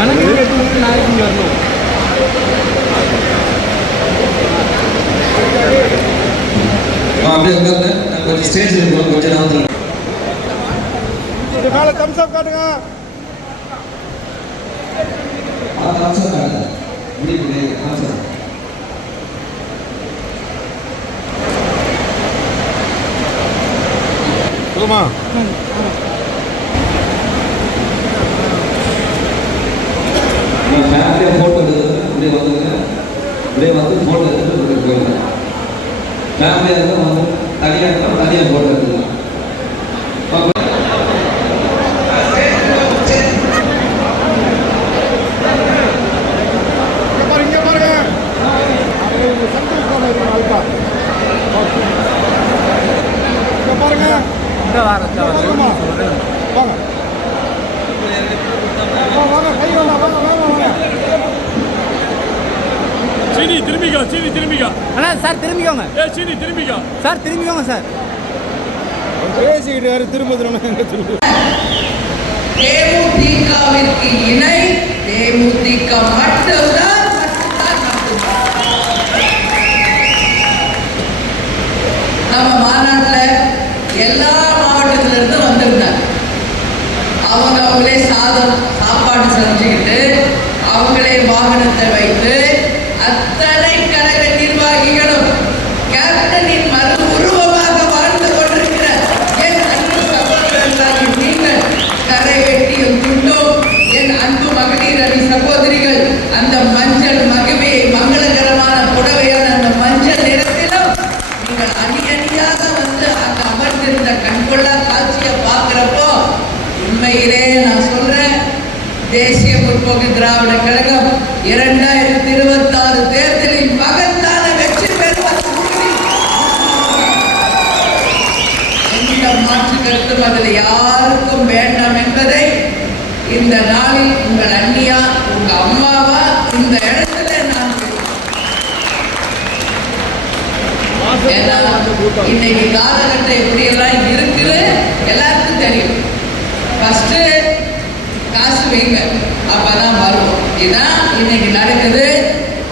எனக்கு நாளைக்கு வரணும். அப்படியே உட்காந்து கொஞ்சம் ஸ்டேஜ் இருக்கும், கொஞ்சம் நேரத்தில் மேலே தம்ஸ் அப் காட்டுங்க. தம்ஸ் அப் காட்டுங்க. சொல்லுமா. ஃபேமிலியாக ஃபோட்டோ எடுத்துங்க, இப்படியே வந்துங்க, இப்படியே வந்து ஃபோட்டோ எடுத்துட்டு போயிடலாம். ஃபேமிலியாக இருந்தால் வந்து தனியாக இருந்தால் தனியாக ஃபோட்டோ எடுத்துக்கலாம். சீனி திரும்பிக்கோ, சீனி திரும்பிக்கோ. அண்ணா சார் திரும்பிக்கோங்க. சீனி திரும்பிக்கோ சார், திரும்பிக்கோங்க சார். பேசிக்கிட்டு யாரு திரும்புறோம் எங்க திரும்ப. தேமுதிகவிற்கு இணை தேமுதிக மட்டும்தான். நம்ம மாநாட்டில் எல்லா மாவட்டத்திலிருந்து வந்திருந்தாங்க. அவங்களே சாப்பாடு செஞ்சுக்கிட்டு அவங்களே வாகனத்தை வைத்து அத்தனை கழக நிர்வாகிகளும் கேப்டனின் மறு உருவமாக வாழ்ந்து கொண்டிருக்கிற என் அன்பு சகோதரர்களாகி நீங்கள் கரை வெட்டியும் துண்டும் என் அன்பு மகளிர் அணி சகோதரிகள் அந்த மஞ்சள் மகிமையை மங்களகரமான புடவையான அந்த மஞ்சள் நிறத்திலும் நீங்கள் அணி அணியாக வந்து அங்கு அமர்ந்திருந்த கண்கொள்ளா காட்சியை பார்க்கிறப்போ உண்மையிலே நான் சொல்றேன், தேசிய முற்போக்கு திராவிட கழகம் 2026 தேர்தலில் மகத்தான வெற்றி பெறுவது எந்த மாற்று கருத்தும் அதில் யாருக்கும் வேண்டாம் என்பதை இந்த நாளில் உங்கள் அண்ணியா உங்க அம்மாவா இந்த இடத்துல நான் இன்னைக்கு காலகட்டம் எப்படியெல்லாம் இருக்குது எல்லாருக்கும் தெரியும். ஃபர்ஸ்ட் காசு வைங்க, அப்பதான் வரும். இதுதான் இன்னைக்கு நடக்குது.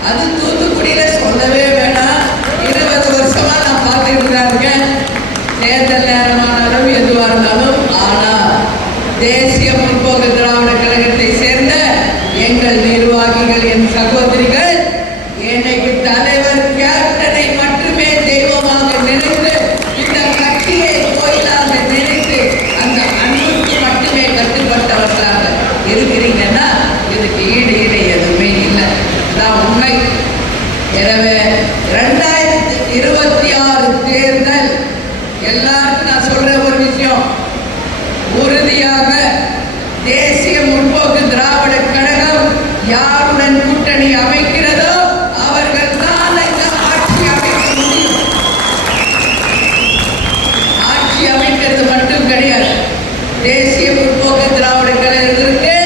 அது தூத்துக்குடியில சொல்லவே வேணாம். 20 வருஷமா நான் பார்த்துக்கிட்டு தான் இருக்கேன். தேர்தல் நேரமானாலும் எதுவாக இருந்தாலும். ஆனால் தேசிய முற்போக்கு திராவிட கழகத்தை சேர்ந்த எங்கள் நிர்வாகிகள், என் சகோதரிகள் இன்னைக்கு தலைவர் கேப்டனை மட்டுமே தெய்வமாக நினைத்து இந்த கட்சியை கோயிலாக நினைத்து அந்த அன்புக்கு மட்டுமே கட்டுப்பட்டவர்களாக இருக்கிறீங்கன்னா இதுக்கு ஈடு எதுவுமே இல்லை. அதான் உண்மை. எனவே 2026 தேர்தல் எல்லாருக்கும் நான் சொல்ற ஒரு விஷயம், உறுதியாக தேசிய முற்போக்கு திராவிட கழகம் யாருடன் கூட்டணி அமைக்கிறதோ அவர்கள் தான் இந்த ஆட்சி அமைக்க முடியும். ஆட்சி அமைக்கிறது மட்டும் கிடையாது. தேசிய முற்போக்கு திராவிட கழகத்திற்கு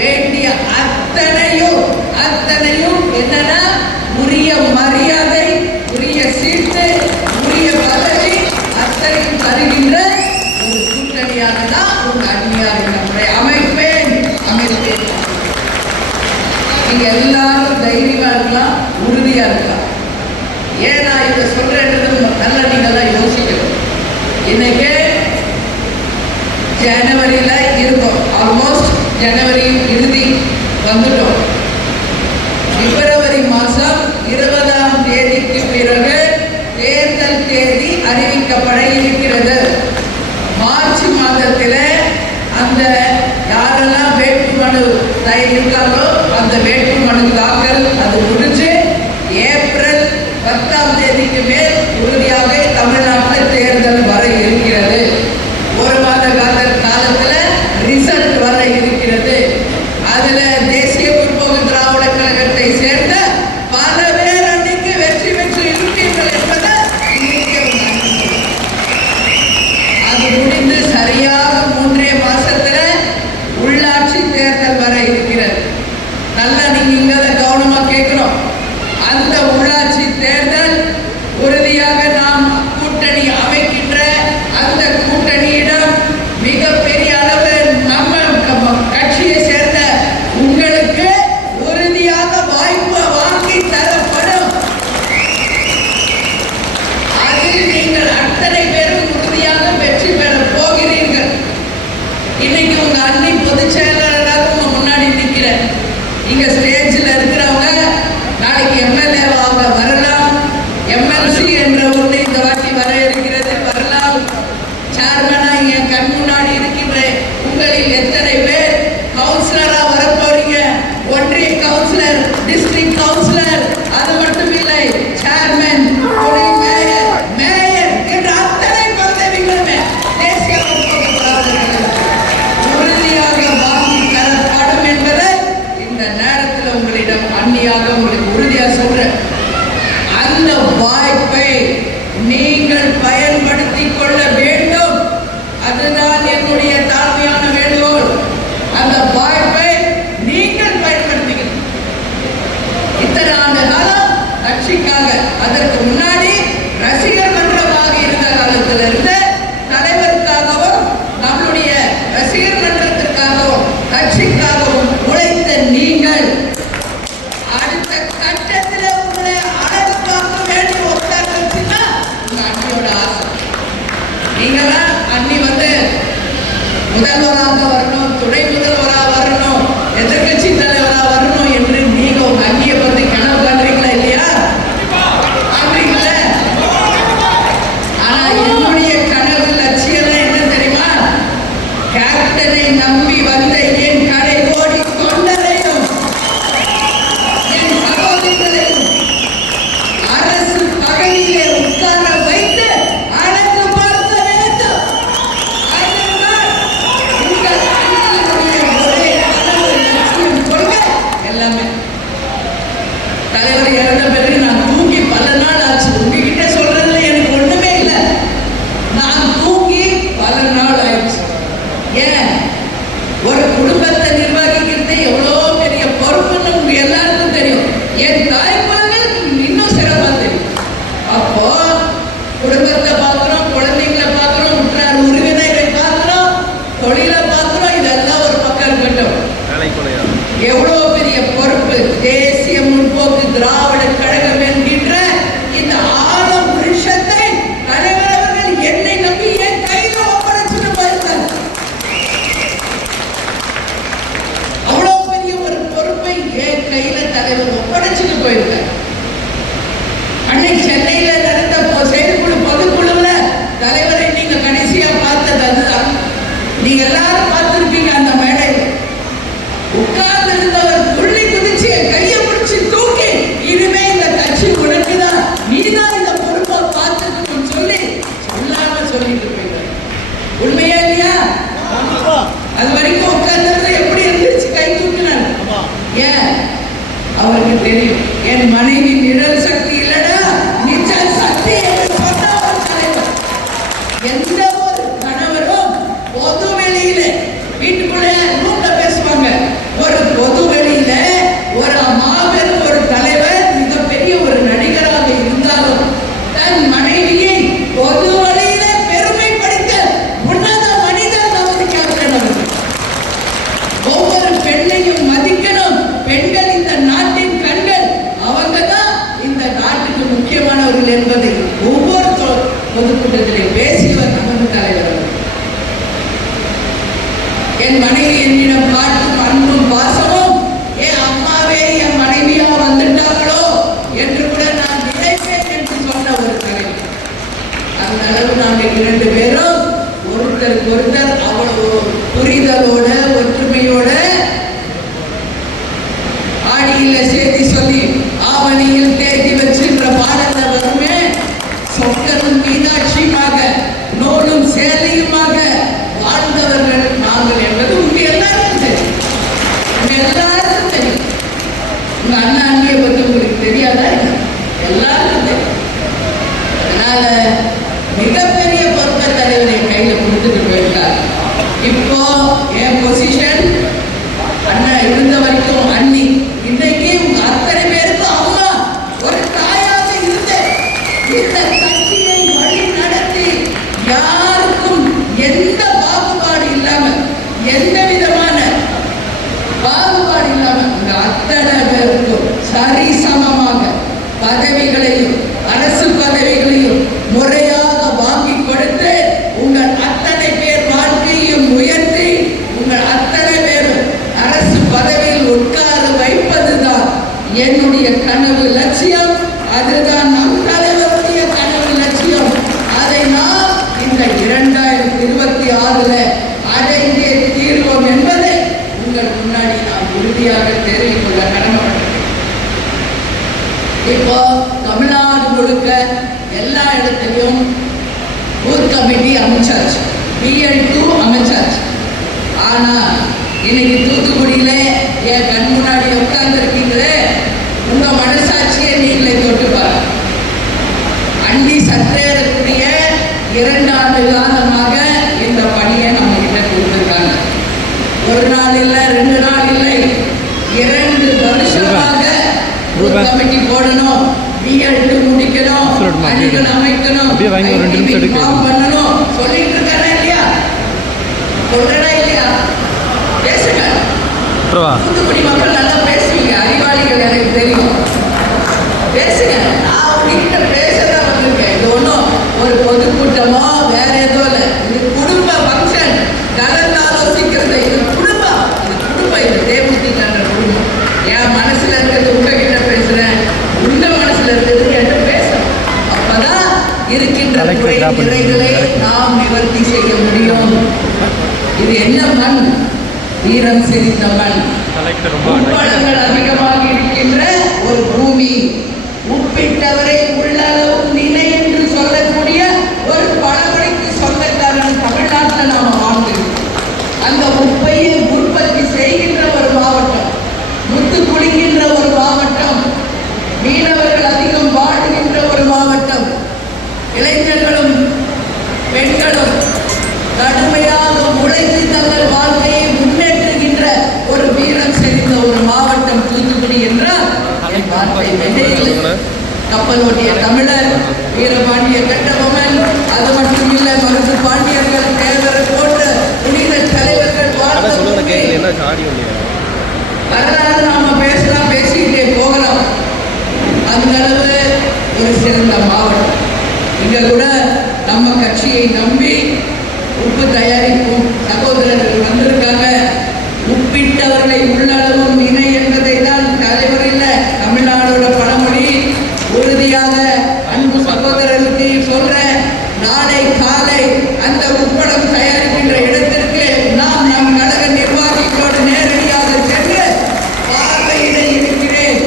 வேண்டிய அத்தனையும் என்னன்னா உரிய மரியாதை, உரிய சீட்டு, உரிய பதவி அத்தனையும் தருகின்ற ஒரு கூட்டணியாக தான் உங்க அந்நியாக நம்முடைய அமைப்பேன். நீங்க எல்லாரும் தைரியமா இருக்கலாம், உறுதியா இருக்கலாம். ஏன் நான் இதை சொல்றேன்றது நல்லா நீங்க எல்லாம் யோசிக்கணும். இன்னைக்கு ஜனவரியில இருக்கும், ஆல்மோஸ்ட் ஜனவரி இறுதி வந்துட்டோம். பிப்ரவரி மாதம் 20ஆம் தேதிக்கு பிறகு தேர்தல் தேதி அறிவிக்கப்பட இருக்கிறது. மார்ச் மாதத்தில் அந்த யாரெல்லாம் வேட்புமனு இருக்காங்களோ அந்த வேட்புமனு தாக்கல் அது முடிஞ்சு ஏப்ரல் 10ஆம் தேதிக்கு மேல் உறுதியாக தமிழ்நாட்டில் தேர்தல் வர இருக்கிறது. ஒரு மாத காலத்தில் ரிசல்ட் வர இருக்கிறது. அதுல தேசிய முற்போக்கு திராவிட கழகத்தை சேர்ந்த பல பேர் அன்னைக்கு வெற்றி பெற்று இருப்பீர்கள் என்பதை அது முடிந்து சரியாக 3 மாசத்துல உள்ளாட்சி தேர்தல் வர இருக்கிறது. நல்லா நீங்க இங்க கவனமா கேட்கிறோம். சேர்மனா என் கண் முன்னாடி இருக்கின்ற உங்களில் எத்தனை பேர் கவுன்சிலரா வர போறீங்க? ஒன்றிய கவுன்சிலர், டிஸ்ட்ரிக்ட் கவுன்சிலர், அது மட்டும் இல்லை, சேர்மன், துணை மேயர், மேயர் என்ற அத்தனை பதவிகளுமே தேசிய உறுதியாக வாங்கி தரப்படும் என்பதை இந்த நேரத்தில் உங்களிடம் அண்ணியாக உங்களுக்கு உறுதியாக சொல்றேன். அந்த வாய்ப்பை நீங்கள் பயன்படுத்திக் கொள்ள வேண்டும். அதுதான் என்னுடைய தாழ்மையான வேண்டுகோள். அந்த வாய்ப்பை நீங்கள் பயன்படுத்திக்கணும். இத்தனை ஆண்டு காலம் கட்சிக்காக, அதற்கு முன்னாடி ரசிகர் மன்றமாக இருந்த காலத்திலிருந்து தலைவருக்காகவும் நம்மளுடைய ரசிகர் மன்றத்திற்காகவும் கட்சிக்காகவும் உழைத்த நீங்கள் அடுத்த கட்டத்தில் உங்களை அழகு பார்க்க வேண்டும் உட்கார்ந்துச்சுன்னா உங்க அண்ணியோட ஆசை. நீங்களாம் அண்ணி முதல்வராக வரணும், துணை முதல்வராக வரணும், எதிர்கட்சி தலைவராக வரணும் என்று நீங்க உங்க அண்ணியை பத்தி கனவு காண்றீங்களா இல்லையா? காண்றீங்களா? ஆனா என்னுடைய கனவு லட்சியம் என்ன தெரியுமா? கேப்டனை நம்பி வந்த என் கடை ஓடி தொண்டரையும் என் சகோதரர்களையும் அரசு பகையிலே உட்கார வைத்து அழகு பார்க்க வேண்டும். அதுதான் உங்கள் அண்ணியினுடைய ஒரே கனவு, லட்சியம், கொள்கை எல்லாமே. தலைவர் இறந்த பிறகு நான் தூங்கி பல நாள் ஆச்சு. உங்ககிட்ட சொல்றதுல எனக்கு ஒண்ணுமே இல்லை. நான் தூங்கி பல நாள் ஆயிடுச்சு. ஏன்? ஒரு குடும்பத்தை நிர்வகிக்கிறது எவ்வளோ பெரிய பொறுப்புன்னு உங்க எல்லாருக்கும் தெரியும். என் தாய்மார்கள் இன்னும் சிறப்பா தெரியும். அப்போ குடும்பத்தை பார்க்கிறோம், குழந்தைங்களை பார்க்கிறோம், உற்றார் உறவினரை பார்க்கிறோம், தொழிலை பார்க்கிறோம். இதெல்லாம் ஒரு பக்கம் இருக்கட்டும். எவ்வளவு பெரிய பொறுப்பு! தேசிய முற்போக்கு திராவிட கழகம் என்கின்ற இந்த ஆழம் விஷத்தை தலைவர் அவர்கள் என்னை நம்பி என் கையில ஒப்படைச்சுட்டு போயிருக்காங்க. அவ்வளவு பெரிய ஒரு பொறுப்பை என் கையில தலைவர் ஒப்படைச்சுட்டு போயிருக்காங்க. அன்னைக்கு சென்னையில நடந்த செயற்குழு பொதுக்குழுல தலைவரை நீங்க கடைசியா பார்த்தது அதுதான். நீங்க எல்லாரும் பார்த்திருப்பீங்க. அந்த மேடையில் உட்கார்ந்து இருந்தவர் துள்ளி குதிச்சு கையை பிடிச்சு தூக்கி, இனிமே இந்த கட்சி உனக்குதான், நீதான் இந்த பொறுப்பை பார்த்துக்கணும்னு சொல்லி சொல்லாம சொல்லிட்டு போயிட்டார். உண்மையா இல்லையா? அது வரைக்கும் உட்கார்ந்து எப்படி இருந்துச்சு? கை தூக்கினார். ஏன்? அவருக்கு தெரியும் என் மனைவி நிழல் சக்தி இல்லடா, நிஜ சக்தி என்று சொன்ன ஒரு தலைவர். எந்த ஒரு கணவரும் பொது வெளியில, வீட்டுக்குள்ள ரூம்ல பேசுவாங்க, ஒரு பொது வெளியில ஒரு மாபெரும் ஒரு தலைவர், மிகப்பெரிய ஒரு நடிகராக இருந்தாலும் தன் மனைவியை பொது வழியில பெருமைப்படுத்த உன்னத மனிதர் நமது கேப்டன் அவர்கள். ஒவ்வொரு பெண்ணையும் மதிக்கணும். பெண்கள் இந்த நாட்டின் கண்கள், அவங்க தான் இந்த நாட்டுக்கு முக்கியமானவர்கள் என்பதை ஒவ்வொரு பொதுக்கூட்டத்திலே பேசியவர் நமது தலைவர் அவர்கள். என் மனைவி என்னிடம் காட்டும் அன்பும் பாசமும், என் அம்மாவே என் மனைவியா வந்துட்டாங்களோ என்று கூட நான் நினைப்பேன் என்று சொன்ன ஒரு தலைவர். அந்த அளவு நாங்கள் இரண்டு பேரும் ஒருத்தருக்கு ஒருத்தர் அவ்வளவு புரிதலோட ஒற்றுமையோட ஆடியில சேர்த்து சொல்லி ஆவணியில் தேடி வச்சிருக்கிற பாடல வருமே, சொக்கரும் மீனாட்சியுமாக நூலும் சேலையுமாக வாழ்ந்தவர்கள் நாங்கள் என்பது உங்க எல்லாருக்கும் தெரியும். உங்க எல்லாருக்கும் தெரியும். உங்க அண்ணா அண்ணியை பற்றி உங்களுக்கு தெரியாதா? எல்லாருக்கும் தெரியும். அதனால மிகப்பெரிய பொறுப்பை தலைவர் என் கையில கொடுத்துட்டு போயிருக்கார். இப்போ என் பொசிஷன் அண்ணா இருந்த வரைக்கும் அண்ணி, இன்னைக்கு உங்க அத்தனை பேருக்கும் அம்மா, ஒரு தாயாக இருந்து இந்த கட்சியை வழி நடத்தி யாருக்கும் எந்த பாகுபாடு இல்லாம, எந்த விதமான பாகுபாடு இல்லாம உங்க அத்தனை பேருக்கும் சரிசமமாக பதவிகளையும் அரசு பதவிகளையும் முறையாக வாங்கி கொடுத்து உங்கள் அத்தனை பேர் வாழ்க்கையும் உயர்த்தி உங்கள் அத்தனை பேரும் அரசு பதவியில் உட்கார வைப்பதுதான் என்னுடைய கனவு லட்சியம். அதுதான் நம் தலைவருடைய கனவு லட்சியம். அதை நாம் இந்த 2 2026 அடைந்தே தீர்வோம் என்பதை உங்கள் முன்னாடி நான் உறுதியாக தெரிவித்துக் கொள்ள கடமைப்பட்டிருக்கிறேன். இப்போ தமிழ்நாடு முழுக்க எல்லா இடத்துலையும் பூத் கமிட்டி அமைச்சாச்சு, BL2 அமைச்சாச்சு. ஆனா இன்னைக்கு தூத்துக்குடியில என் கண் முன்னாடி உட்கார்ந்து இருக்கீங்களே, உங்க மனசாட்சியை நீங்களே தொட்டுப்பாரு. அண்டி சற்றேறக்கூடிய 2 ஆண்டு காலமாக இந்த பணியை நம்ம கிட்ட கொடுத்திருக்காங்க. ஒரு நாள் இல்லை, 2 நாள் இல்லை, 2 வருஷமாக கமிட்டி போடணும், BL2 முடிக்கணும், அணிகள் அமைக்கணும், பண்ணணும் சொல்லிட்டு இருக்கானே இல்லையா? சொல்றா இல்லையா? பேசுங்க. தூத்துக்குடி மக்கள் நல்லா பேசுவீங்க, அறிவாளிகள் எனக்கு தெரியும். பேசுங்க. நான் உங்ககிட்ட பேசதான் வந்திருக்கேன். இது ஒன்றும் ஒரு பொதுக்கூட்டமோ வேற ஏதோ இல்லை. இது குடும்ப ஃபங்க்ஷன், கலந்து ஆலோசிக்கிறது. இது குடும்பம், இது தேமுதிக குடும்பம். என் மனசுல இருக்கிறது உங்ககிட்ட பேசுறேன், உங்க மனசுல இருக்கிறது என்கிட்ட பேசுறேன். அப்பதான் இருக்கின்ற குறைகளை நாம் நிவர்த்தி செய்ய முடியும். இது என்ன மண்? வீரம் செறிந்த மண், உட்பளங்கள் அதிகமாக இருக்கின்ற ஒரு பூமி, உப்பிட்டவரை உள்ளளவு நினை என்று சொல்லக்கூடிய ஒரு பழமொழிக்கு சொந்தக்காரன் தமிழ்நாட்டில் நாம் வாழ்ந்திருக்கிறோம். அந்த உப்பையை உற்பத்தி செய்கின்ற ஒரு மாவட்டம், முத்து குளிக்கின்ற ஒரு மாவட்டம், மீனவர்கள் அதிகம் வாழ்கின்ற ஒரு மாவட்டம், இளைஞர்களும் பெண்களும் கடுமையாக உழைத்து தங்கள் வாழ்க்கையை முன்னேற்றுகின்ற ஒரு வீரம் செறிந்த ஒரு மாவட்டம் தூத்துக்குடி என்றால் கப்பல் ஓட்டிய தமிழர், வீரபாண்டிய கட்டபொம்மன், அது மட்டும் இல்ல மருது பாண்டியர்கள், தேவர் போன்ற புனித தலைவர்கள் வரலாறு நாம பேசலாம், பேசிக்கிட்டே போகலாம். அந்த அளவு ஒரு சிறந்த மாவட்டம். இங்க கூட நம்ம கட்சியை நம்பி உப்பு தயாரிக்கும் சகோதரர்கள் வந்திருக்காங்க. உப்பிட்டவர்களை உள்ளளவும் நினை என்பதை தான் தலைவர் இல்ல தமிழ்நாடோட பழமொழி. உறுதியாக அன்பு சகோதரர்களுக்கு சொல்ற, நாளை காலை அந்த உப்பளம் தயாரிக்கின்ற இடத்திற்கு நாம் நம் கழக நிர்வாகிகளோடு நேரடியாக சென்று பார்வையிட இருக்கிறேன்.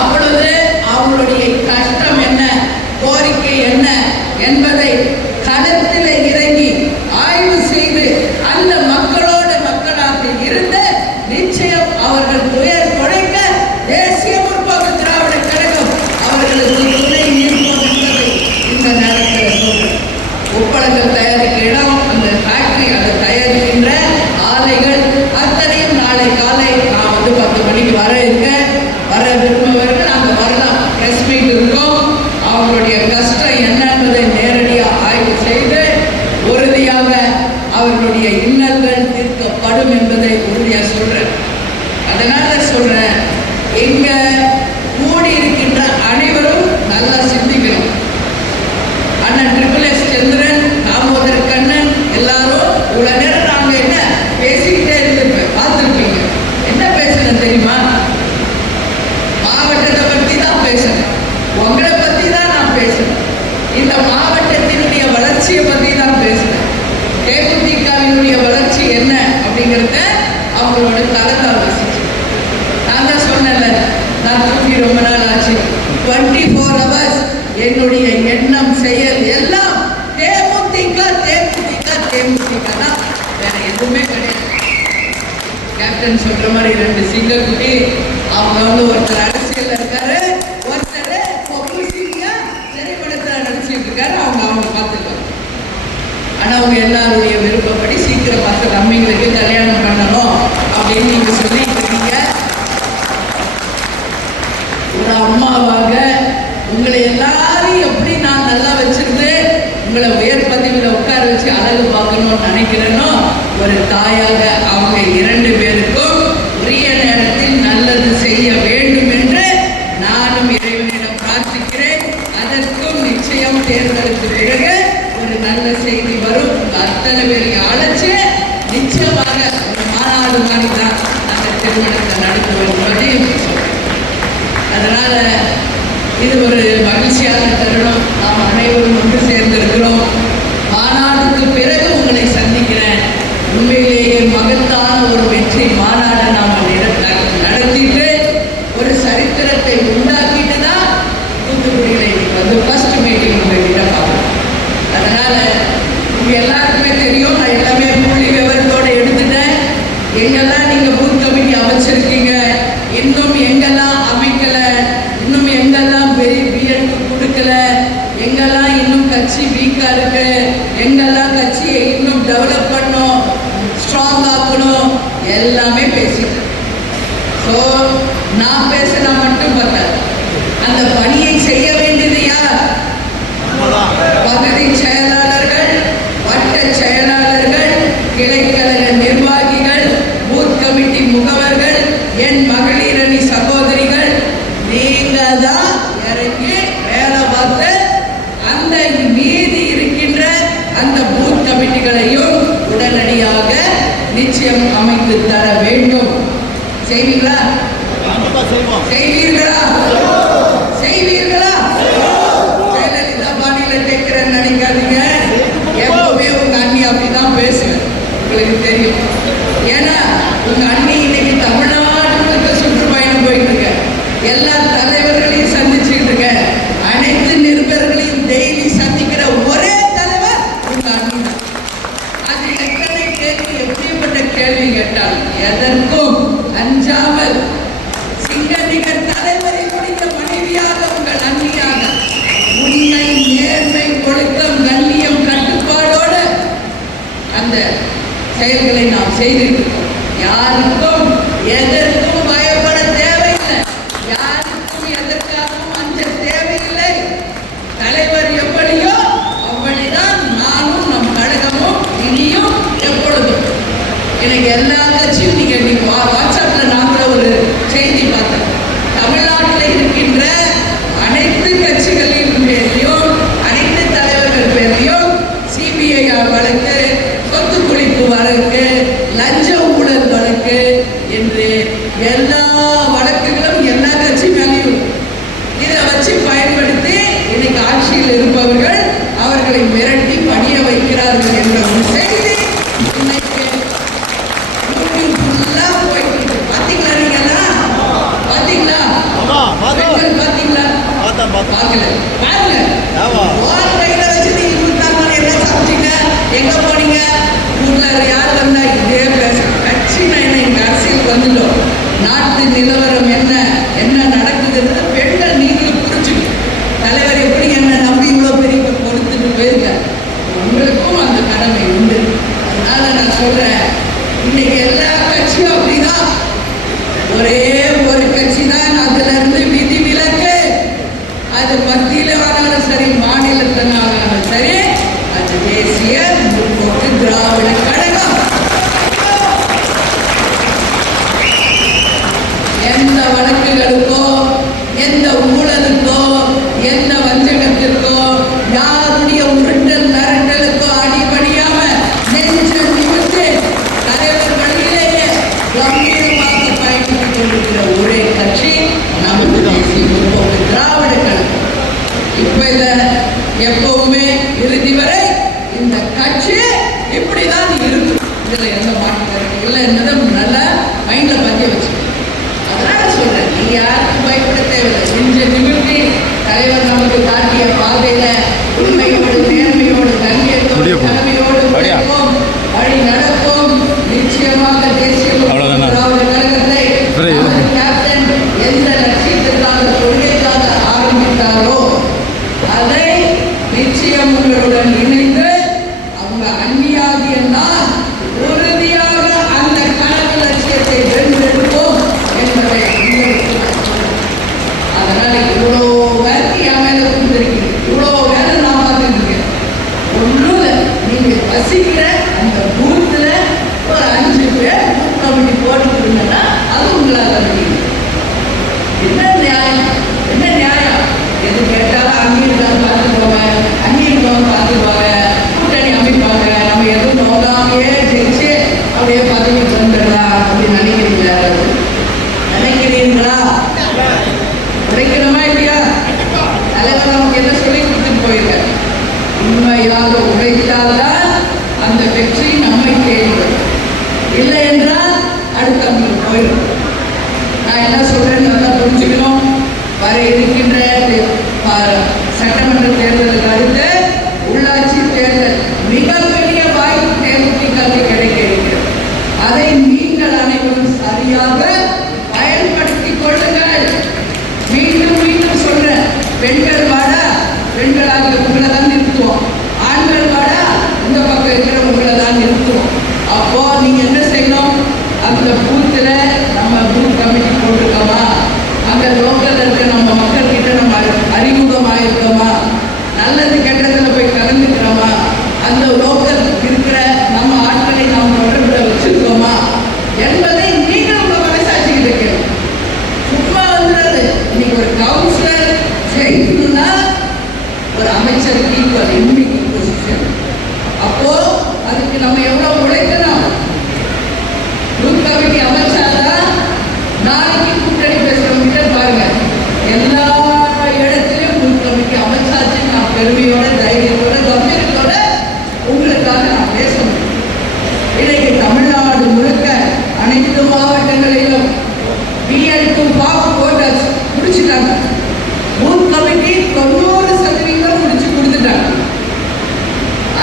அப்பொழுது அவங்களுடைய கஷ்டம் என்ன, கோரிக்கை என்ன என்பதை களத்தில் இறங்கி ஆய்வு செய்து அந்த மக்களோடு மக்களாக இருந்து நிச்சயம் அவர்கள் துயர் குறைக்க தேசிய முற்போக்கு திராவிட கழகம் அவர்களுக்கு துணை நிற்போம் என்பதை இந்த நேரத்தில் சொல்றேன். உப்பளங்கள் தயாரிக்கிற இடம், அந்த ஃபேக்டரி, அதை தயாரிக்கின்ற ஆலைகள் அத்தனையும் நாளை காலை நான் 10 மணிக்கு வர இருக்கேன். வர விரும்புவர்கள் அங்கே வரலாம். பிரஸ் மீட் இருக்கும். அவங்களுடைய கஷ்டம் என்ன என்பதை நேரடியாக ஆய்வு செய்து உறுதியாக அவர்களுடைய இன்னல்கள் தீர்க்கப்படும் என்பதை உறுதியாக சொல்றேன். அதனால சொல்றேன், இங்க கூடி இருக்கின்ற அனைவரும் நல்லா சிந்திக்கணும். அண்ணன் SSS சந்திரன், தாமோதர் கண்ணன் எல்லாரும் இவ்வளவு நேரம் நாங்க என்ன பேசிக்கிட்டே இருந்திருப்பேன், பார்த்துருப்பீங்க. என்ன பேசணும் தெரியுமா? மாவட்டத்தை பற்றி தான் பேசணும், உங்களை பற்றி தான் நான் பேசணும், இந்த மாவட்டத்தினுடைய வளர்ச்சியை பற்றி தான் பேசுறேன். தேமுதிகவினுடைய வளர்ச்சி என்ன அப்படிங்கிறத அவங்களோட கலந்தாலோசிச்சு நான் தான் சொன்னேன்ல, நான் தூக்கி ரொம்ப நாள் ஆச்சு. 24 hours என்னுடைய எண்ணம் செயல் எல்லாம் தேமுதிக தேமுதிக தேமுதிக தான், வேற எதுவுமே கிடையாது. கேப்டன் சொல்ற மாதிரி 2 சிங்கக்குட்டி, அவங்க ஒருத்தர் அரசியல் இருக்காரு, ஒருத்தர் திரைப்படத்தில் நடிச்சிட்டு இருக்காரு. அவங்க பார்த்துக்கலாம். ஆனா அவங்க எல்லாருடைய விருப்பப்படி சீக்கிரம் பார்த்து தம்பிங்களுக்கு கல்யாணம் பண்ணணும் அப்படின்னு நீங்க சொல்லிட்டு இருக்கீங்க. ஒரு அம்மாவாக உங்களை எல்லாரும் எப்படி நான் நல்லா வச்சிருந்து உங்களை உயர் பதவியில் உட்கார வச்சு அழகு பார்க்கணும்னு நினைக்கிறேனோ, ஒரு தாயாக அவங்க 2 பேருக்கும் உரிய நேரத்தில் நல்லது செய்ய வேண்டும் என்று நானும் இறைவனிடம் பிரார்த்திக்கிறேன். அதற்கும் நிச்சயம் தேர்தலுக்கு பிறகு ஒரு நல்ல செய்தி வரும். அத்தனை பேரையும் அழைச்சு நிச்சயமாக ஒரு மாநாடு மாதிரி தான் அந்த திருமணத்தை நடத்துவோம் என்பதையும் சொல்றேன். அதனால இது ஒரு மகிழ்ச்சியான தருணம். நாம் அனைவரும் ஒன்று சேர்ந்திருக்கிறோம். கட்சி வீக்கா இருக்கு, எங்கெல்லாம் கட்சியை இன்னும் டெவலப் பண்ணணும், ஸ்ட்ராங் ஆக்கணும், எல்லாமே பேசிட்டேன். ஸோ நான் பேசினா மட்டும் பார்த்தாரு, அந்த பணியை செய்ய வேண்டியது யார்? பகுதி செயலாளர்கள், வட்ட செயலாளர்கள், கிளைக்கழக நிர்வாகிகள், பூத் கமிட்டி முகவர்கள், என் மகளிர் அணி சகோதரிகள், நீங்க தான் இறங்கி வேலை பார்த்து அந்த மீதி இருக்கின்ற அந்த பூத் கமிட்டிகளையும் உடனடியாக நிச்சயம் அமைத்து தர வேண்டும். செய்வீங்களா? செய்வீர்களா? செய்வீர்களா? ஜெயலலிதா பாணியில கேட்கிறேன்னு நினைக்காதீங்க. எப்பவுமே உங்க அண்ணி அப்படிதான் பேசுவேன், உங்களுக்கு தெரியும். ஏன்னா உங்க அண்ணி இன்னைக்கு தமிழ்நாட்டுக்கு சுற்றுப்பயணம் போயிட்டு இருக்க, எல்லா தலைவர்களையும் சந்திச்சுட்டு இருக்க, அனைத்து நிருபர்களையும் டெய்லி சந்திக்கிற ஒரே தலைவர் உங்க அண்ணி தான். அது எத்தனை கேள்வி, எப்படிப்பட்ட கேள்வி கேட்டால் எதற்கும் அஞ்சாமல் சிங்கநிகர் தலைவரினுடைய மனைவியாக உங்கள் அண்ணியாக உண்மை, நேர்மை, ஒழுக்கம், கண்ணியம், கட்டுப்பாடோடு அந்த செயல்களை நாம் செய்திருக்கிறோம். யாருக்கும் எதற்கும் பயப்பட தேவையில்லை, யாருக்கும் எதற்காகவும் அஞ்ச தேவையில்லை. தலைவர் எப்படியோ அப்படிதான் நானும் நம் கழகமும் இனியும் எப்பொழுதும். எனக்கு எல்லா கட்சியும் நீங்க வாட்ஸ்அப்ல நான் கூட ஒரு செய்தி பார்த்தேன். தமிழ்நாட்டில் இருக்கின்ற அனைத்து கட்சிகளின் பேரையும் அனைத்து தலைவர்கள் பேரையும் சிபிஐ வழக்கு, சொத்து குளிப்பு வழக்கு, லஞ்ச ஊழல் வழக்கு என்று எல்லா வழக்குகளும் எல்லா கட்சி மேலேயும் இதை வச்சு பயன்படுத்தி இன்னைக்கு ஆட்சியில் இருப்பவர்கள் அவர்களை மிரட்டி பணிய வைக்கிறார்கள் என்ற ஒரு செய்தி இன்னைக்கு ஃபுல்லா போயிட்டு இருக்கு. பாத்தீங்களா? நீங்கெல்லாம் பாத்தீங்களா? பெண்கள் பாத்தீங்களா? பார்க்கல. பாருங்க, ஓன் கையில வச்சு நீங்க 24 மணி என்ன சாப்பிட்டீங்க, எங்க போனீங்க, ஊர்ல யார் வந்தா இதே பேச கட்சி. நான் எங்க அரசியல் வந்துட்டோம். நாட்டு நிலவரம் என்ன என்ன நடக்குதுன்னு பெண்கள் நீங்களும் புரிஞ்சுக்கணும். தலைவர் எப்படி என்ன நம்பி இவ்வளவு பெரிய கொடுத்துட்டு போயிருக்க, உங்களுக்கும் அந்த கடமை உண்டு. அதனால நான் சொல்றேன், இன்னைக்கு எல்லா கட்சியும் அப்படிதான். ஒரே ஒரு கட்சி தான் அதுல இருந்து விதி விலக்கு. அது மத்தியில ஆனாலும் சரி, மாநிலத்தில் ஆனாலும் சரி, அது தேசிய முற்போக்கு திராவிட கழகம். எந்த வழக்குகளுக்கோ, எந்த ஊழலுக்கோ, எந்த வஞ்சகத்திற்கோ, யாருடைய உருட்டல் மிரட்டலுக்கோ அடிபடியாம நெஞ்ச நிமிர்ந்து தலைவர் வழியிலேயே கம்பீரமாக பயணித்துக் கொண்டிருக்கிற ஒரே கட்சி நமது தேசிய முற்போக்கு திராவிட கழகம். இப்ப இல்ல, எப்பவுமே இறுதி வரை இந்த கட்சி இப்படிதான் இருக்கும். இதுல எந்த மாற்றம் இல்லை என்பதை நல்லா மைண்ட்ல பதிய வச்சு. அதனால சொல்றேன், நீ யாருக்கும் பயப்பட தேவையில்லை. நெஞ்ச நிமிர்த்தி தலைவர் நமக்கு காட்டிய பாதையில உண்மையோடு, நேர்மையோடு, கண்ணியத்தோடு, கடமையோடு உழைப்போம், வழி நடப்போம். நிச்சயமாக தேசிய திராவிட கழகத்தை கேப்டன் எந்த லட்சியத்திற்காக, கொள்கைக்காக ஆரம்பித்தாரோ அதை நிச்சயம் உங்களுடன் இணைந்து அவங்க அந்நியாகிய நான் உறுதியாக அந்த கனவு லட்சியத்தை வென்றெடுப்போம் என்பதை உங்களுக்கு. அதனால இவ்வளோ வேலை என் மேல கொடுத்துருக்கீங்க, இவ்வளோ வேலை நான் பார்த்துருக்கேன். ஒன்றும் நீங்க வசிக்கிற அந்த பூத்துல ஒரு 5 பேர் பூத் கமிட்டி போட்டுருந்தா அது உங்களால் முடியும். என்ன நியாயம்? என்ன நியாயம்? எது கேட்டாலும் அங்கீகாரம் பார்த்துக்குவாங்க, அங்கீகாரம் பார்த்துக்குவாங்க, கூட்டணி அமைப்பாங்க. நம்ம எதுவும் நோக்காமையே ஜெயிச்சு அப்படியே பதவி வந்துடலாம் அப்படின்னு நினைக்கிறீங்களா? நினைக்கிறீங்களா? உழைக்கணுமா இல்லையா? தலைவர் நமக்கு என்ன சொல்லி கொடுத்துட்டு போயிருக்க, உண்மையாக உழைத்தால்தான் அந்த வெற்றி நம்மை தேடும். இல்லை என்றால் அடுத்தவங்களுக்கு போயிடும். நான் என்ன சொல்றேன்னு நல்லா புரிஞ்சுக்கணும். வர இருக்கின்ற சட்டமன்ற தேர்தலுக்கு அடுத்து உள்ளாட்சி தேர்தல் மிகப்பெரிய வாய்ப்பு தேமுதிகவுக்கு கிடைக்க இருக்கிறது. அதை நீங்கள் அனைவரும் சரியாக பயன்படுத்திக் கொள்ளுங்கள். மீண்டும் மீண்டும் சொல்றேன், பெண்கள் வாழ பெண்களாக உங்களை தான் நிறுத்துவோம்.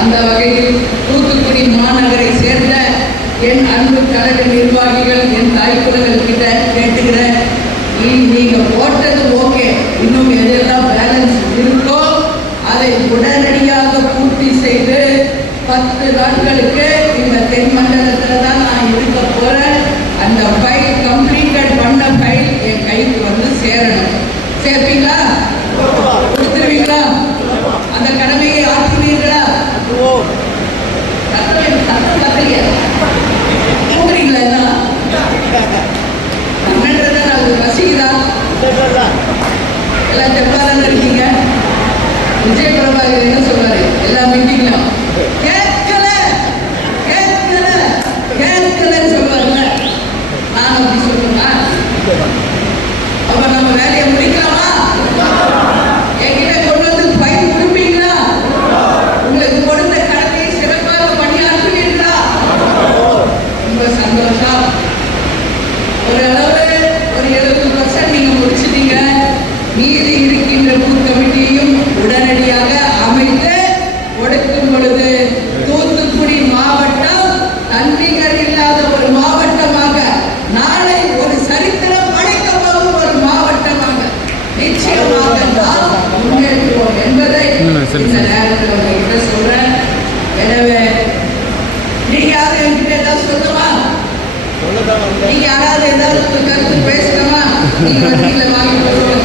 அந்த வகையில் தூத்துக்குடி மாநகரை சேர்ந்த என் அன்பு கழக நிர்வாகிகள், என் தாய்க்குறர்கள் கிட்ட கேட்டுக்கிறேன், நீங்க போட்டது ஓகே, இன்னும் எதெல்லாம் பேலன்ஸ் இருக்கோ அதை உடனடியாக பூர்த்தி செய்து 10 நாட்களுக்கு இந்த தென் மண்டலத்தில் தான் நான் இருக்க போறேன். அந்த ஃபைல் கம்ப்ளீட்டட் பண்ண ஃபைல் என் கைக்கு வந்து சேரணும். சேர்ப்பீங்களா? கொடுத்துருவீங்களா? அந்த கடமையை ஆற்றுவீர்களா? சத்தம் பத்தலையா? தூங்குறீங்களா? என்னன்றத நான் ரசிக்குதா? எல்லாம் தெப்பாதானே இருக்கீங்க? விஜய் பிரபாகர் என்ன சொல்றாரு எல்லா மீட்டிங்லும்? கேட்கல கேட்கல கேட்கலன்னு சொல்றாருல்ல, நான் அப்படி சொல்லுமா? அப்ப நம்ம வேலையை முடிக்கலாமா? என்கிட்ட கொண்டு வந்து ஃபைல் கொடுப்பீங்களா? உங்களுக்கு கொடுத்த கடமையை சிறப்பாக பணியாற்றுவீர்களா? ரொம்ப சந்தோஷம். ஒரு அளவு ஒரு 70% நீங்க முடிச்சிட்டீங்க. மீதி இருக்கின்ற பூத் கமிட்டியையும் உடனடியாக அமைத்து கொடுக்கும் பொழுது தூத்துக்குடி மாவட்டம் தன்னிகர் இல்லாத ஒரு மாவட்டமாக, நாளை ஒரு சரித்திரம் படைக்கப்படும் ஒரு மாவட்டமாக நிச்சயமாக நாம் முன்னேற்றுவோம் என்பதை இந்த நேரத்தில் உங்ககிட்ட சொல்றேன். எனவே நீங்க யாரும் என்கிட்ட ஏதாவது சொல்லுமா? நீங்க யாராவது ஏதாவது ஒரு கருத்து பேசணுமா? நீங்க வண்டியில வாங்கி போடுவோம்.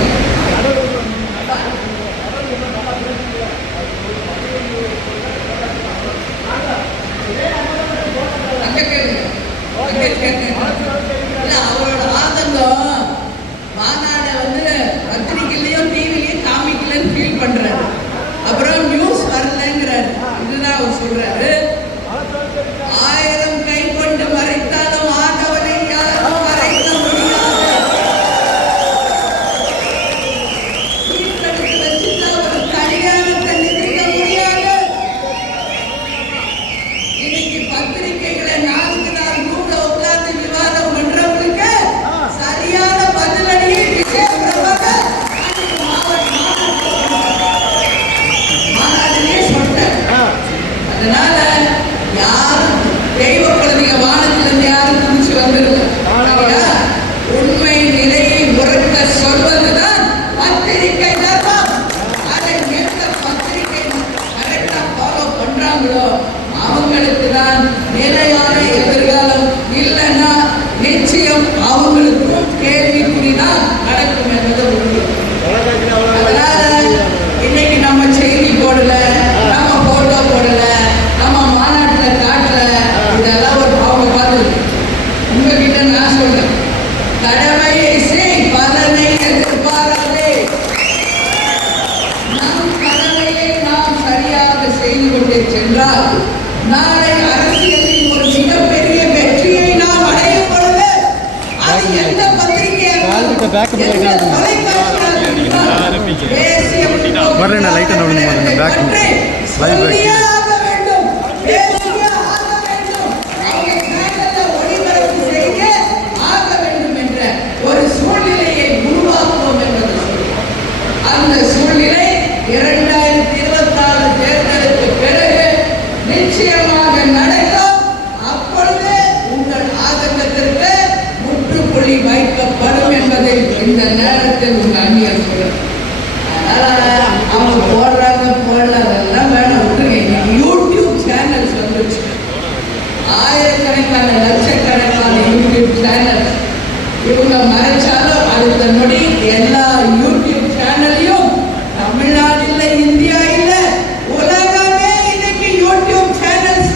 அவரோட ஆதங்கம் மாநாடை வந்து பத்திரிகையிலையும் டிவிலையும் காமிக்கலன்னு ஃபீல் பண்றாரு. அப்புறம் நியூஸ் வரலங்கிறாரு. இதுதான் அவர் சொல்றாரு. 1000 கை கொண்டு மறைத்தாலும் ஆண்டவனை யாரும் மறைக்க முடியாது. வச்சுட்டா ஒரு கல்யாணத்தை நிறுத்த முடியாது. இன்னைக்கு பத்திரிகைகளை 4 நாள் ரூம்ல உட்கார்ந்து விவாதம் பண்றவங்களுக்கு சரியான பதிலடியை விஜய் பிரபாகர் மாநாட்டிலே சொன்னார். அதனால யாரும் தெய்வ குழந்தைங்க வானத்திலிருந்து யாரும் குதிச்சு வந்துருங்க. உண்மை நிலையை உறக்க சொல்வதுதான் பத்திரிகை தர்மம். அதை எந்த பத்திரிகை கரெக்டா ஃபாலோ பண்றாங்களோ அவங்களுக்கு தான் நிலையான எதிர்காலம். இல்லைன்னா நிச்சயம் அவங்களுக்கும் கேள்விக்குறிதான் நடக்கும் என்பது உண்மை. அதனால இன்னைக்கு நம்ம செய்தி போடல, நம்ம போட்டோ போடல, நம்ம மாநாட்டில் காட்டல, இதெல்லாம் ஒரு அவங்க பார்த்து உங்ககிட்ட நான் சொல்றேன், கடமையை செய், பலனை எதிர்பாராதே. நம் கடமையை நாம் சரியாக செய்து கொண்டே சென்றால் நாளை அரசியலில் ஒரு மிகப்பெரிய வெற்றியை நாம் அடையும் பொழுது அது எந்த பத்திரிகையாக வரல லைட்டை நோடணும் பாருங்க பேக் லைவ் பேக் ஒரு சூழ்நிலையை உருவாக்குவோம் என்பது அந்த சூழ்நிலை 2024 தேர்தலுக்கு பிறகு நிச்சயமாக நடக்கும். அப்பொழுது உங்கள் ஆதங்கத்திற்கு முற்றுப்புள்ளி வைக்கப்படும் என்பதை இந்த நேரத்தில் உங்கள் அந்நியர் சொல்லுங்கள். அதனால அவங்க போடுறாங்க போடலாம் வேணாம் விட்டுருங்க. யூடியூப் சேனல்ஸ் வந்துருச்சு, ஆயிரக்கணக்கான லட்சக்கணக்கான யூடியூப் சேனல்ஸ். இவங்க மறைச்சாலும் அடுத்த நொடி எல்லா யூடியூப் சேனல்லையும் தமிழ்நாடு இல்ல, இந்தியா இல்ல, உலகமே இன்னைக்கு யூடியூப் சேனல்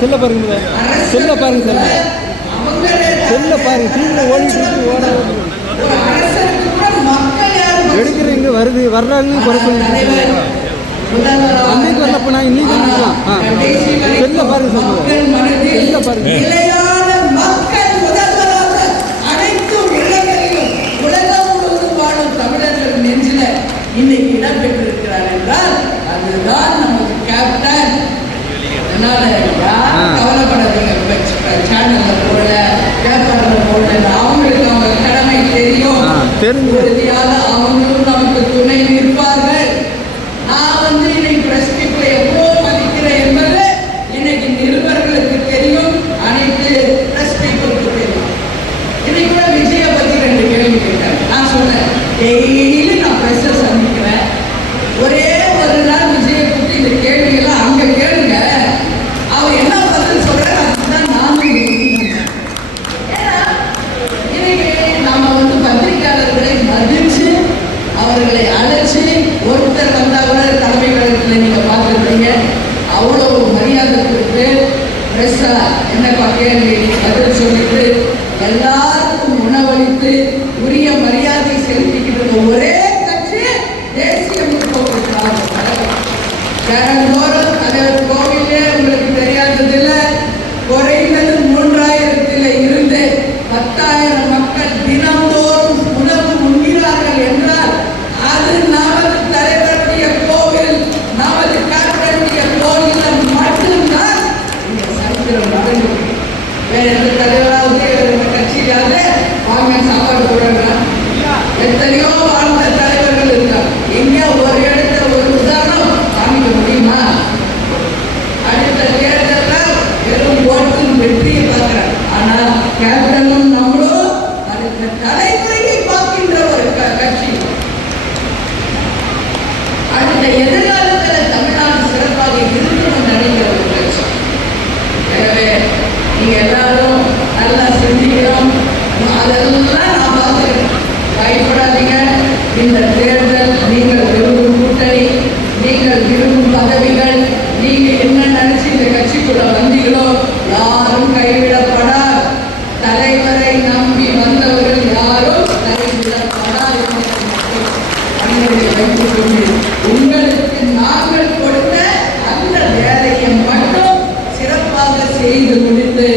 செல்ல பாருங்க செல்ல பாருங்க சார் செல்ல பாருங்க டிவியில் ஓடிட்டு இருக்கு ஓட ஒரு அரசருக்கு கூட மக்கள் யாரும் எடுக்கிறீங்க வருது வர்றாங்க குறை சொல்லிட்டு அன்னைக்கு வரலப்ப நான் இன்னைக்கு வந்துக்கலாம் செல்ல பாருங்க சார் செல்ல பாருங்க நிலையான மக்கள் முதல்வராக அனைத்து உலகிலும் உலகம் முழுவதும் வாழும் தமிழர்கள் நெஞ்சில இன்னைக்கு இடம்பெற்றிருக்கிறார் என்றால் அதுதான் நமக்கு கேப்டன். அதனால யாரும் கவலைப்படாதீங்க. சேனல்ல போடல பேப்பர்ல போடல அவங்களுக்கு அவங்க கடமை தெரியும். உறுதியாக அவங்களும் நமக்கு துணை நிற்பார்கள். நான் வந்து இன்னைக்கு பிரஸ் பீப்புளை எவ்வளோ மதிக்கிறேன் என்பது இன்னைக்கு நிருபர்களுக்கு தெரியும், அனைத்து பிரஸ் பீப்புளுக்கு தெரியும். இன்னைக்கு கூட விஜயை பத்தி 2 கேள்வி கேட்டேன். நான் சொன்னேன் டெய்லி நான் பிரஸ்ஸை சந்திக்கிறேன், ஒரே ஒரு நாள் விஜயை பத்தி இந்த கேள்வியெல்லாம் அங்க கேளுங்க, அவன் என்ன பதில் சொல்றாரு அதுதான் நானும் ஏன்னா இன்னைக்கு நம்ம வந்து பத்திரிகையாளர்களை மதிச்சு அவர்களை அழைச்சி ஒருத்தர் வந்தா கூட தலைமை கழகத்தில் நீங்க பார்த்துருப்பீங்க அவ்வளவு மரியாதை கொடுத்து பிரஸ்ஸா என்னப்பா கேள்வி பதில் சொல்லிட்டு எல்லாருக்கும் உணவளித்து உரிய மரியாதை செலுத்திக்கிட்டு ஒரே கட்சி தேசிய முற்போக்கு கழகம். தினந்தோறும் தலைவர் கோவிலே உங்களுக்கு தெரியாததில்ல குறைந்தது 3000 இருந்து 10,000 மக்கள் தினந்தோறும் உணவு உண்கிறார்கள் என்றால் அது நமது தலைவருடைய கோவில், நமது கேப்டனுடைய கோவில் மட்டும்தான் இந்த சரித்திரம் நடந்தது. வேற எந்த தலைவராவது இந்த கட்சியிலாவது வாங்க சாப்பாடு போடுறாங்க. எத்தனையோ வாழ்ந்த தலைவர்கள் இருக்காங்க. எங்கே ஒரு இடத்துல ஒரு உதாரணம் காமிக்க முடியுமா? அடுத்த தேர்தலில் வெறும் ஓட்டு வெற்றியை பார்க்கிறார். ஆனா கேப்டனும் நம்மளும் அடுத்த தலைமுறையை பார்க்கின்ற ஒரு கட்சி. அடுத்த எதிர்காலத்தில் தமிழ்நாடு சிறப்பாக இருக்கணும் நினைக்கிற ஒரு கட்சி. எனவே நீங்க எல்லாரும் நல்லா சிந்திக்கிறோம். அதெல்லாம் நான் பார்த்துக்கிறேன். பயப்படாதீங்க. இந்த தேர்தல் நீங்கள் விரும்பும் கூட்டணி, நீங்கள் விரும்பும் பதவிகள், நீங்க என்ன நினைச்சு இந்த கட்சிக்குள்ள வந்தீங்களோ யாரும் கைவிடப்படார். தலைவரை நம்பி வந்தவர்கள் யாரும் கைவிடப்படார் என்பதை வைத்துக் கொண்டு உங்களுக்கு நாங்கள் கொடுத்த அந்த வேலையை மட்டும் சிறப்பாக செய்து முடித்து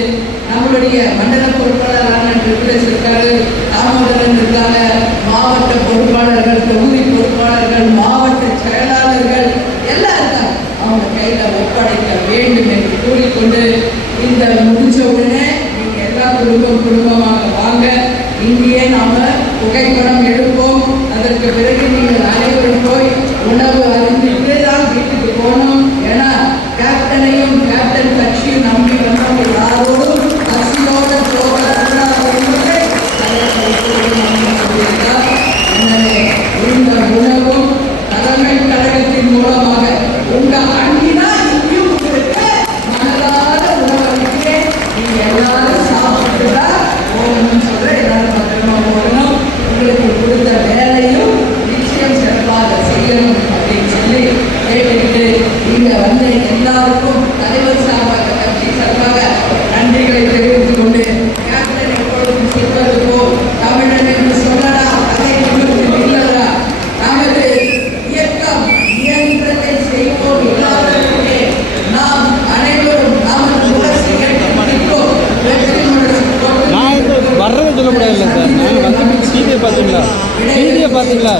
நம்மளுடைய மண்டல பொறுப்பாளரான ட்ரிபிள்எஸ் இருக்காரு, தாமோதரன் இருக்காங்க, மாவட்ட பொறுப்பாளர்கள், தொகுதி பொறுப்பாளர்கள், மாவட்ட செயலாளர்கள் எல்லாம் இருக்காங்க. அவங்க கையில ஒப்படைக்க வேண்டும் என்று கூறிக்கொண்டு இந்த முடிச்ச உடனே நீங்க எல்லா குடும்பமாக வாங்க. இங்கேயே நாம புகைப்படம் எடுப்போம். அதற்கு பிறகு நீங்கள் அனைவரும் போய் உணவு அருந்திட்டு தான் வீட்டுக்கு போகணும். ஏன்னா கேப்டனையும் கேப்டன் கட்சியும் நம்பி வந்தவங்க யாரோடும் பசியோட போகக்கூடாது என்பதை எனவே இந்த உணவும் தலைமை கழகத்தின் மூலமாக உங்க அண்ணினா இங்கேயும் உங்களுக்கு மனதார உணவளிக்கிறேன். நீங்க எல்லாரும் சாப்பிட்டுதா போகணும்னு சொல்ற எல்லாரும் பத்திரமா போகணும். உங்களுக்கு கொடுத்த வேலையும் நிச்சயம் சிறப்பாக செய்யணும் அப்படின்னு சொல்லி கேட்டுக்கிட்டு இங்க வந்த எல்லாருக்கும் தலைவர் சார்பாக கட்சி சார்பாக நன்றிகளை தெரிவித்துக் கொண்டு கேப்டன் எப்பொழுதும் சொல்வது போல் தமிழன் என்று சொல்லடா அதை இல்லடா நமது இயக்கம் இயந்திரத்தை செய்வோம் இல்லாதவர்களே நாம் அனைவரும் நமது முரசிகள் நிற்போம். வெற்றி முரசு நான் வர்றதை சொல்ல முடியாது சார். நான் வந்து டிவியை பார்த்தீங்களா?